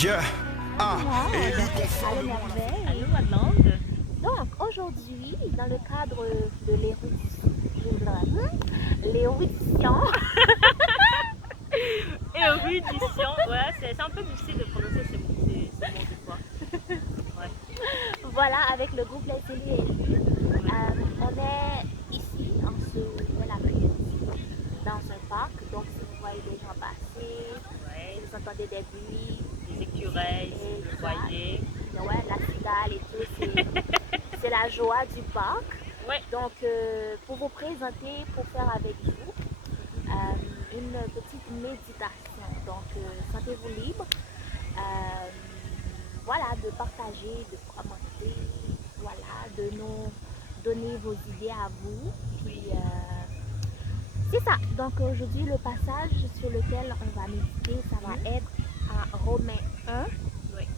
Yeah. Ah, Ouais, élu conforme. merveille. Allô, Madeleine? Donc aujourd'hui, dans le cadre de l'érudition, Érudition, ouais, c'est un peu difficile de prononcer ce mot des fois. Ouais. voilà, avec le groupe Les Élus Élus, on est ici en ce bel après-midi dans un parc. Donc si vous voyez des gens passer, Ouais, si vous entendez des bruits, les écureuils, si vous le exact. voyez. Ouais, la cigale et tout, c'est la joie du parc. Ouais, Donc, pour vous présenter, pour faire avec vous une petite méditation. Donc, sentez-vous libre, voilà, de partager, de commenter, voilà, de nous donner vos idées à vous. Puis, c'est ça. Donc, aujourd'hui, le passage sur lequel on va méditer, ça va être en Romains 1, ouais.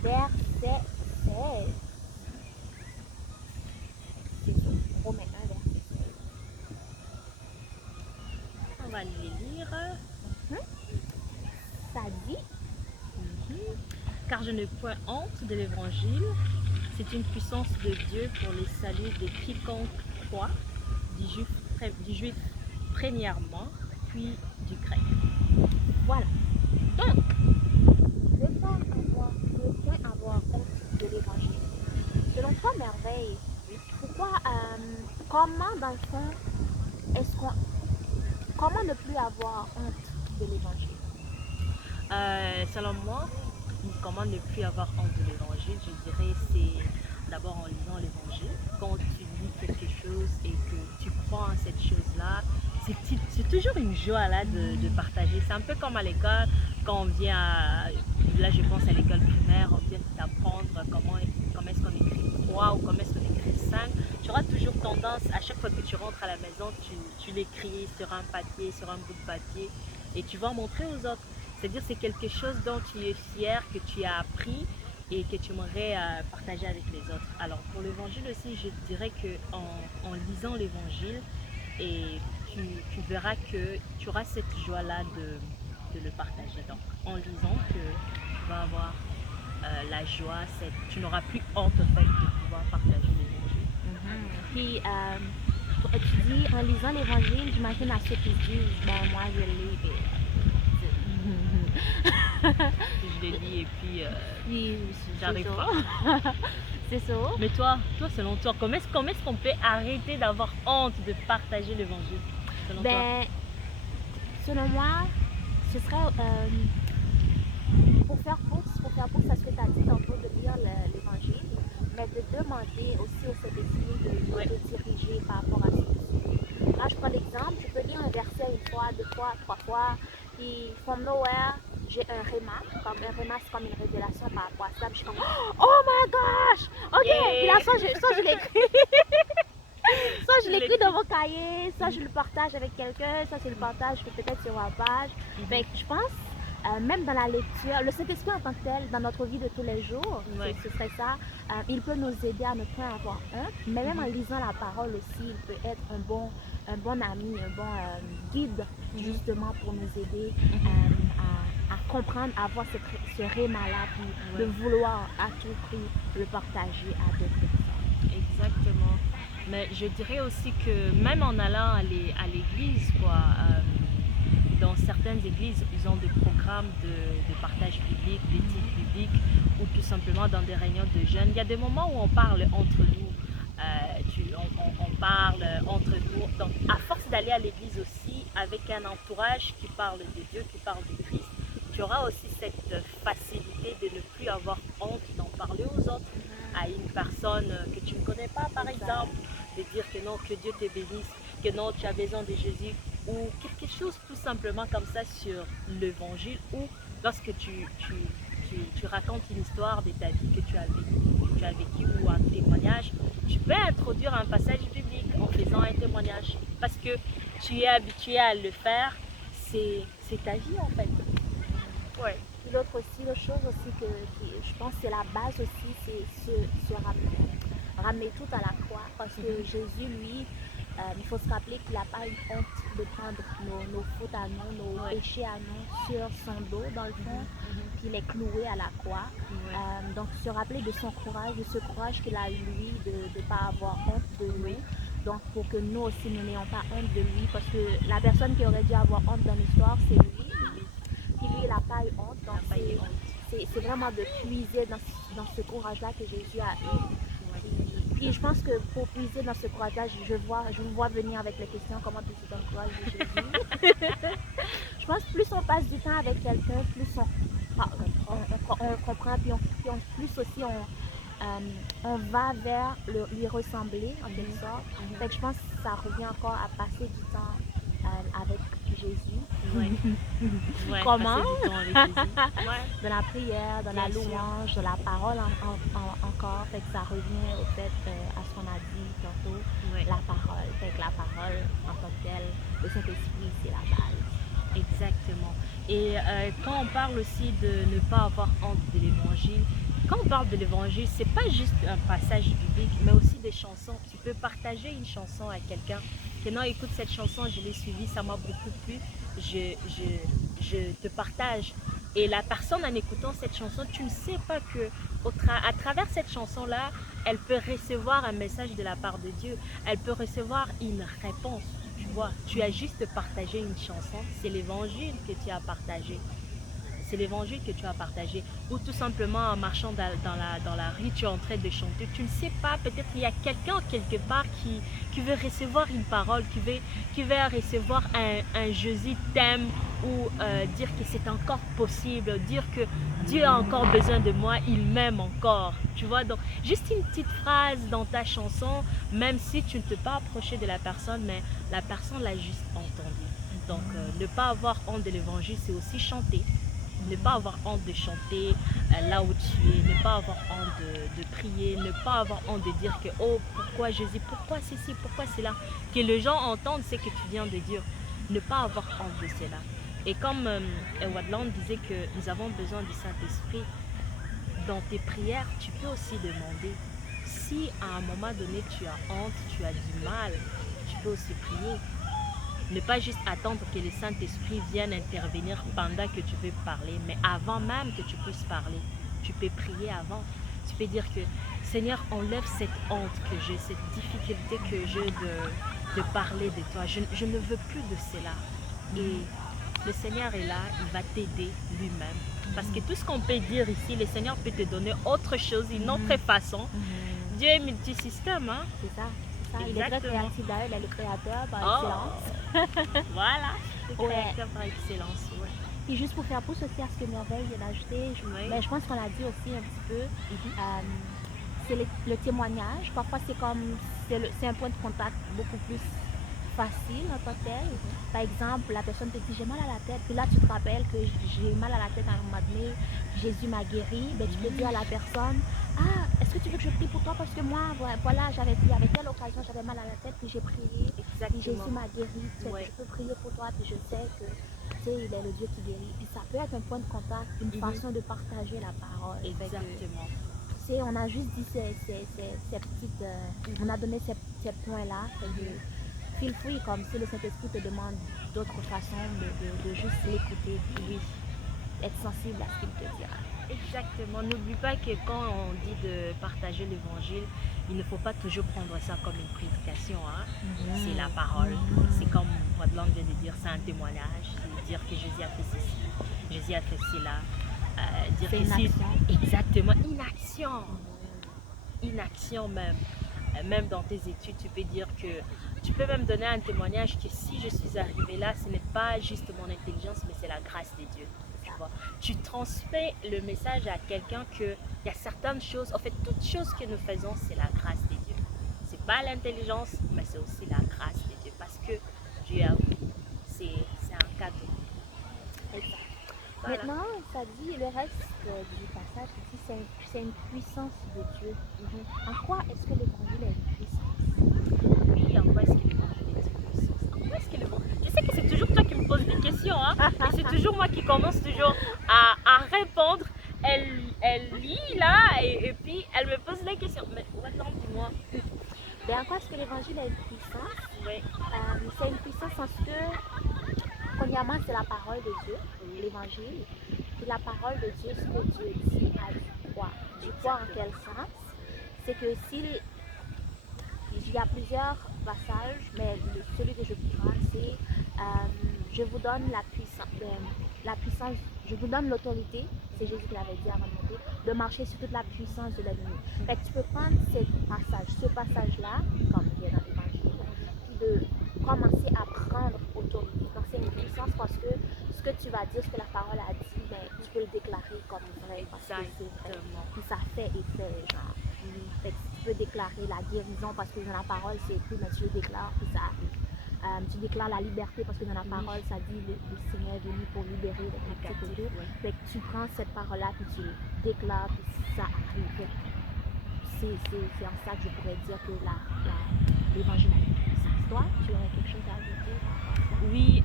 verset 16. C'est ça, Romains 1, verset 16. On va les lire. Ça dit, Car je n'ai point honte de l'évangile. C'est une puissance de Dieu pour les saluts de quiconque croit, du juif premièrement, puis du grec. voilà. Donc, ne point avoir honte de l'évangile. Selon toi, merveille, pourquoi, comment dans le fond, comment ne plus avoir honte de l'évangile? Selon moi, comment ne plus avoir honte de l'évangile, je dirais c'est d'abord en lisant l'évangile. Quand tu lis quelque chose et que tu crois en cette chose-là, c'est toujours une joie là de partager. C'est un peu comme à l'école, quand on vient à, là je pense à l'école primaire, on vient t'apprendre comment est-ce qu'on écrit 3 ou comment est-ce qu'on écrit 5. Tu auras toujours tendance, à chaque fois que tu rentres à la maison, tu l'écris sur un papier, sur un bout de papier et tu vas en montrer aux autres. C'est-à-dire c'est quelque chose dont tu es fier, que tu as appris et que tu aimerais partager avec les autres. Alors pour l'évangile aussi, je dirais en lisant l'évangile, et tu verras que tu auras cette joie-là de le partager. Donc en lisant que tu vas avoir la joie, tu n'auras plus honte en fait de pouvoir partager l'évangile. Puis, tu dis, en lisant l'évangile, j'imagine à ceux qui se disent, ben moi je lis, Je les lis et puis puis j'arrive pas. C'est ça. Mais toi selon toi, comment est-ce qu'on peut arrêter d'avoir honte de partager l'évangile selon toi? Ben, selon moi, ce serait pour faire course, à ce que tu as dit tantôt de lire l'évangile, mais de demander aussi au Saint-Esprit de te diriger par rapport à ce que tu lis. Là, je prends l'exemple, tu peux lire un verset une fois, deux fois, trois fois, puis from nowhere, j'ai un réma. Comme un réma, c'est comme une révélation par rapport à ça. Puis je suis comme, oh my gosh! Ok! Yeah. Puis là, soit je l'écris. Soit je l'écris dans mon cahier, soit je le partage avec quelqu'un, soit je le partage peut-être sur ma page. Fait que je pense, même dans la lecture, le Saint-Esprit en tant que tel, dans notre vie de tous les jours, ce serait ça. Il peut nous aider à ne pas avoir honte, mais même en lisant la parole aussi, il peut être un bon ami, un bon guide, justement pour nous aider à comprendre, à avoir ce réma-là, puis de vouloir à tout prix le partager à d'autres personnes. Exactement. Mais je dirais aussi que même en allant à l'église, quoi, dans certaines églises, ils ont des programmes de partage biblique, d'éthique biblique, ou tout simplement dans des réunions de jeunes. Il y a des moments où on parle entre nous, on parle entre nous. Donc, à force d'aller à l'église aussi, avec un entourage qui parle de Dieu, qui parle du Christ, tu auras aussi cette facilité de ne plus avoir honte d'en parler aux autres, à une personne que tu ne connais pas par exemple, de dire que non, que Dieu te bénisse, que non, tu as besoin de Jésus, ou quelque chose tout simplement comme ça sur l'évangile, ou lorsque tu racontes une histoire de ta vie que tu as vécu ou un témoignage, tu peux introduire un passage biblique en faisant un témoignage parce que tu es habitué à le faire, c'est ta vie en fait. Ouais. L'autre chose aussi que je pense que c'est la base aussi, c'est se ramener tout à la croix. Parce que Jésus, lui, il faut se rappeler qu'il n'a pas eu honte de prendre nos fautes à nous, nos Ouais. péchés à nous sur son dos dans le fond, puis il est cloué à la croix. Ouais. Donc se rappeler de son courage, de ce courage qu'il a eu lui, de ne pas avoir honte de lui. Oui. Donc pour que nous aussi nous n'ayons pas honte de lui, parce que la personne qui aurait dû avoir honte dans l'histoire, c'est lui. Puis lui, il n'a pas eu honte. Donc N'a pas eu honte. c'est vraiment de puiser dans ce courage-là que Jésus a eu. Ouais. Puis je pense que pour puiser dans ce courage-là, je vous vois venir avec les questions, comment puiser dans le courage de Jésus. Je pense que plus on passe du temps avec quelqu'un, plus on comprend, puis plus aussi on va vers lui ressembler en quelque sorte. Fait que je pense que ça revient encore à passer du temps avec Jésus. Ouais. Ouais, Comment? passer du temps avec Jésus. Ouais. Dans la prière, dans la Bien sûr. louange, dans la parole encore. Fait que ça revient au fait à ce qu'on a dit tantôt, Ouais. la parole. Fait que la parole en tant que telle, le Saint-Esprit, c'est la base. Exactement. Et quand on parle aussi de ne pas avoir honte de l'évangile, quand on parle de l'évangile, c'est pas juste un passage biblique, mais aussi des chansons. Tu peux partager une chanson à quelqu'un. Que non, écoute cette chanson, je l'ai suivie, ça m'a beaucoup plu. Je te partage. Et la personne en écoutant cette chanson, tu ne sais pas que à travers cette chanson-là, elle peut recevoir un message de la part de Dieu. Elle peut recevoir une réponse. Tu vois, tu as juste partagé une chanson, c'est l'évangile que tu as partagé. C'est l'évangile que tu as partagé. Ou tout simplement en marchant dans la rue, tu es en train de chanter. Tu ne sais pas, peut-être il y a quelqu'un quelque part qui veut recevoir une parole, qui veut recevoir un Jésus t'aime ou dire que c'est encore possible, dire que Dieu a encore besoin de moi, il m'aime encore. Tu vois, donc juste une petite phrase dans ta chanson, même si tu ne peux pas approcher de la personne, mais la personne l'a juste entendu. Donc ne pas avoir honte de l'évangile, c'est aussi chanter. Ne pas avoir honte de chanter là où tu es, ne pas avoir honte de prier, ne pas avoir honte de dire que oh pourquoi Jésus, pourquoi ceci, pourquoi cela, que les gens entendent ce que tu viens de dire, ne pas avoir honte de cela. Et comme Wadland disait que nous avons besoin du Saint-Esprit, dans tes prières, tu peux aussi demander. Si à un moment donné tu as honte, tu as du mal, tu peux aussi prier. Ne pas juste attendre que le Saint-Esprit vienne intervenir pendant que tu veux parler, mais avant même que tu puisses parler, tu peux prier avant. Tu peux dire que Seigneur, enlève cette honte que j'ai, cette difficulté que j'ai de parler de toi. Je ne veux plus de cela. Et le Seigneur est là, il va t'aider lui-même. Parce que tout ce qu'on peut dire ici, le Seigneur peut te donner autre chose, une autre façon. Dieu est multisystème, hein? C'est ça. Il est très créatif d'ailleurs, il est le créateur par excellence. Voilà, le Ouais. créateur par excellence. Ouais. Et juste pour faire pouce aussi à ce que Merveille vient d'ajouter, je pense qu'on a dit aussi un petit peu, c'est le témoignage. Parfois c'est un point de contact beaucoup plus facile en tant que tel. Par exemple, la personne te dit j'ai mal à la tête, puis là tu te rappelles que j'ai mal à la tête à un moment donné, Jésus m'a guéri, ben, tu peux dire à la personne ah, est-ce que tu veux que je prie pour toi parce que moi, voilà, il y avait telle occasion, j'avais mal à la tête, puis j'ai prié, puis Jésus m'a guéri, je peux prier pour toi, puis je sais que tu sais, il est le Dieu qui guérit. Puis ça peut être un point de contact, une façon de partager la parole. Exactement. Tu sais, on a juste dit ces petites, on a donné ces points-là. Feel free, comme si le Saint-Esprit te demande d'autres façons de juste l'écouter, puis être sensible à ce qu'il te dira. Exactement. N'oublie pas que quand on dit de partager l'évangile, il ne faut pas toujours prendre ça comme une prédication. Hein? C'est la parole. C'est comme Wadland vient de dire, c'est un témoignage. C'est dire que Jésus a fait ceci, Jésus a fait cela. Dire c'est que une action. Exactement, une action. Une action même. Même dans tes études, tu peux dire que tu peux même donner un témoignage que si je suis arrivée là, ce n'est pas juste mon intelligence, mais c'est la grâce de Dieu. Tu transmets le message à quelqu'un qu'il y a certaines choses, en fait, toutes choses que nous faisons, c'est la grâce de Dieu. C'est pas l'intelligence, mais c'est aussi la grâce de Dieu. Parce que Dieu a c'est un cadeau. Exact. Voilà. Maintenant, ça dit le reste du passage ici, c'est une puissance de Dieu. En quoi est-ce que l'évangile est une puissance? Oui, en quoi est-ce que l'évangile est une puissance? En quoi est-ce que l'évangile... Je sais que c'est toujours toi qui me poses des questions, hein? Et c'est toujours moi qui commence toujours à répondre. Elle lit là et puis elle me pose les questions. Mais maintenant, dis-moi. Ben, en quoi est-ce que l'évangile est une puissance? Oui. C'est une puissance parce que, premièrement, c'est la parole de Dieu, l'évangile. Puis la parole de Dieu, ce que Dieu dit a du poids. Du poids en quel sens? C'est que s'il il y a plusieurs passages, mais celui que je prends, c'est je vous donne la puissance, je vous donne l'autorité, c'est Jésus qui l'avait dit avant de monter, de marcher sur toute la puissance de l'ennemi. Fait que tu peux prendre ce passage-là, comme il est dans l'évangile, puis de commencer à prendre autorité. Donc c'est une puissance parce que ce que tu vas dire, ce que la parole a dit, ben, tu peux le déclarer comme vrai parce que c'est vrai. Puis ça fait effet, genre. Fait que tu peux déclarer la guérison parce que dans la parole c'est écrit, mais tu le déclares puis ça arrive. Tu déclares la liberté parce que dans la parole ça dit le Seigneur est venu pour libérer les captifs. Fait que tu prends cette parole-là puis tu le déclares puis ça arrive. C'est en ça que je pourrais dire que l'évangile a une puissance. Toi, tu aurais quelque chose à ajouter? Oui,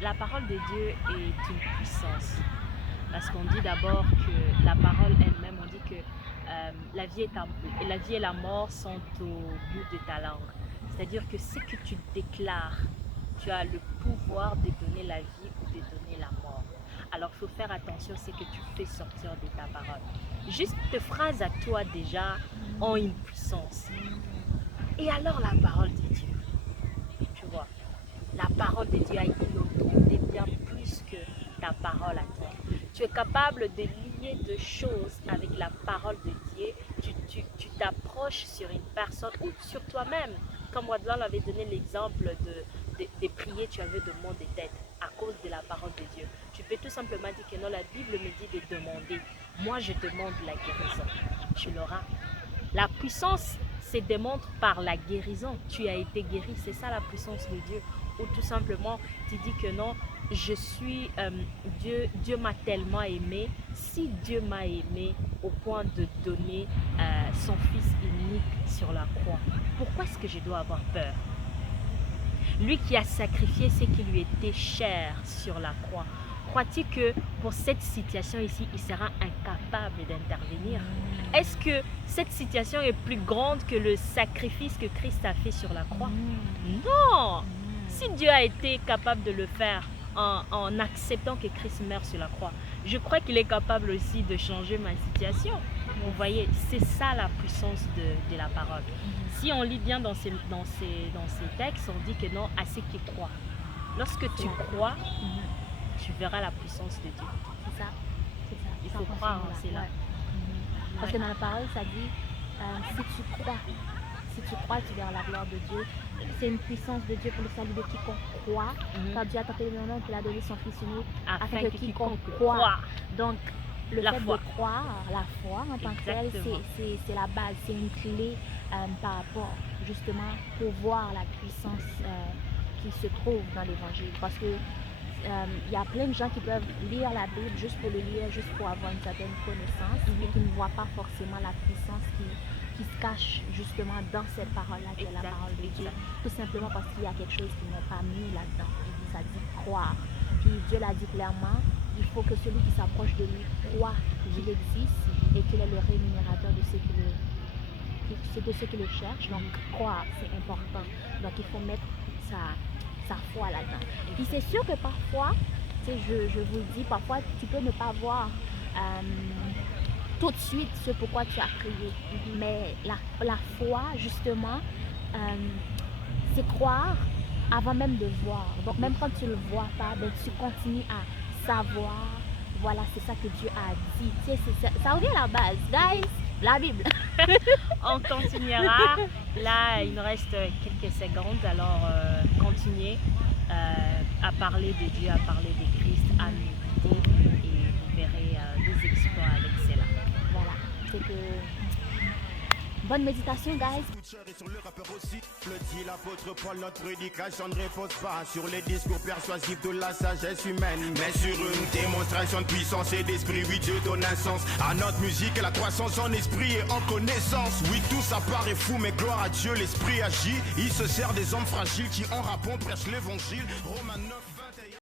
la parole de Dieu est une puissance. Parce qu'on dit d'abord que la parole elle-même, on dit que la vie et la mort sont au bout de ta langue. C'est-à-dire que ce que tu déclares, tu as le pouvoir de donner la vie ou de donner la mort. Alors il faut faire attention à ce que tu fais sortir de ta parole. Juste tes phrases à toi déjà ont une puissance. Et alors la parole de Dieu, tu vois, la parole de Dieu a une autorité bien plus que ta parole à toi. Tu es capable de lier deux choses avec la parole de Dieu. Tu t'approches sur une personne ou sur toi-même. Comme Wadlan avait donné l'exemple de prier, tu avais de maux de tête à cause de la parole de Dieu. Tu peux tout simplement dire que non, la Bible me dit de demander. Moi, je demande la guérison. Tu l'auras. La puissance se démontre par la guérison. Tu as été guéri. C'est ça la puissance de Dieu. Ou tout simplement, tu dis que non, je suis Dieu m'a tellement aimé. Si Dieu m'a aimé au point de donner son fils unique sur la croix, pourquoi est-ce que je dois avoir peur? Lui qui a sacrifié ce qui lui était cher sur la croix, crois-tu que pour cette situation ici, il sera incapable d'intervenir? Est-ce que cette situation est plus grande que le sacrifice que Christ a fait sur la croix? Non! Si Dieu a été capable de le faire en acceptant que Christ meure sur la croix, je crois qu'il est capable aussi de changer ma situation. Vous voyez, c'est ça la puissance de la parole. Si on lit bien dans ces textes, on dit que non, à ceux qui croient. Lorsque tu crois, tu verras la puissance de Dieu. C'est ça. Il faut croire en cela. Parce que dans la parole, ça dit, si tu crois, tu verras la gloire de Dieu. C'est une puissance de Dieu pour le salut de quiconque croit. Quand Dieu a tenté le monde, il a donné son Fils unique afin que quiconque croit. Donc, le fait de croire, la foi en tant que telle, c'est la base, c'est une clé par rapport justement pour voir la puissance qui se trouve dans l'évangile. Parce que il y a plein de gens qui peuvent lire la Bible juste pour le lire, juste pour avoir une certaine connaissance, mais qui ne voient pas forcément la puissance qui se cache justement dans cette parole-là, qui est la parole de Dieu. Tout simplement parce qu'il y a quelque chose qui n'est pas mis là-dedans. Ça dit croire. Puis Dieu l'a dit clairement, il faut que celui qui s'approche de lui croit qu'il existe et qu'il est le rémunérateur de ceux qui le cherchent. Donc croire, c'est important. Donc il faut mettre sa foi là-dedans. Puis c'est sûr que parfois, je vous le dis, parfois tu peux ne pas voir tout de suite ce pourquoi tu as prié. Mais la foi, justement, c'est croire avant même de voir. Donc même quand tu ne le vois pas, ben, tu continues à savoir. Voilà, c'est ça que Dieu a dit. Tu sais, ça revient à la base. Guys, la Bible. On continuera. Là, il nous reste quelques secondes. Alors, continuez à parler de Dieu, à parler de Christ, à méditer et vous verrez des exploits avec cela. Voilà, c'est que... Bonne méditation, guys. Et sur le rappeur aussi, le dit l'apôtre Paul, notre prédication ne repose pas sur les discours persuasifs de la sagesse humaine, mais sur une démonstration de puissance et d'esprit. Oui, Dieu donne un sens à notre musique et la croissance en esprit et en connaissance. Oui, tout ça paraît fou, mais gloire à Dieu, l'esprit agit. Il se sert des hommes fragiles qui en rappont prêchent l'évangile. Romains 9.